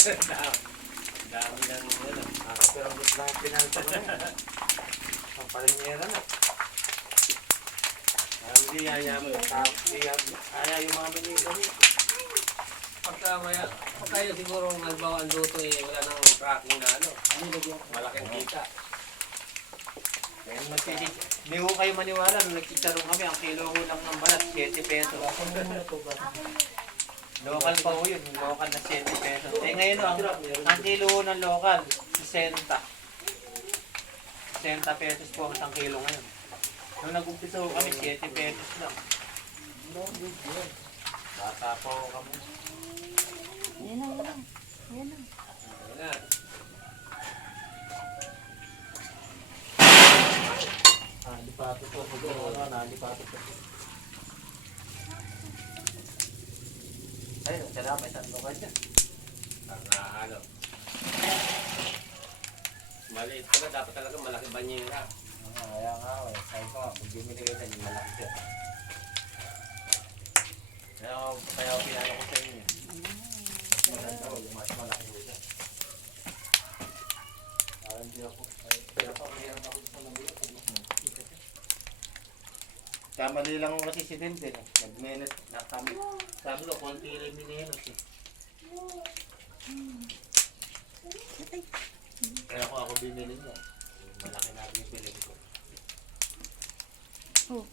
Dami ng ano. Pero gusto lang yung pinalta ko na yun. Ang palingera na. Hindi yayaman. Kaya yumaman yung dami. Pagka yun siguro halimbawa ang luto eh, wala nang tracking na ano. Malaking kita. Kaya hindi ko kayo maniwala. Nung nagkikaroon kami, ang kilo ko lang ng balat, 7 pesos. Local pa ho yun. Local na 7 pesos. Eh ngayon ang kilo ho ng local, 60. 60 pesos po ang isang kilo ngayon. Nung nag-umpisa ho kami, 7 pesos lang. Bata po kami. Yan na, yan na. Yan na. Ayan. Lipato po. Lipato po. Ayun, sana may tatlong ka dyan. Ang nahalo. Maliit pala, dapat talaga malaki banyera. Kaya nga, sabi ko nga, kung bumili kayo dyan, malaki siya. Kaya ako pinalo ko sa inyo. Maganda ko, yung mas malaki ko siya. Parang di ako, pero pa, mayroon ako sa nabili. Kamali lang kasi si Dindin. Nag-minute na kami. Sabi ko, konti rin minihinos eh. Kaya ako binili niya. Malaki na rin yung bilhin ko. Oh.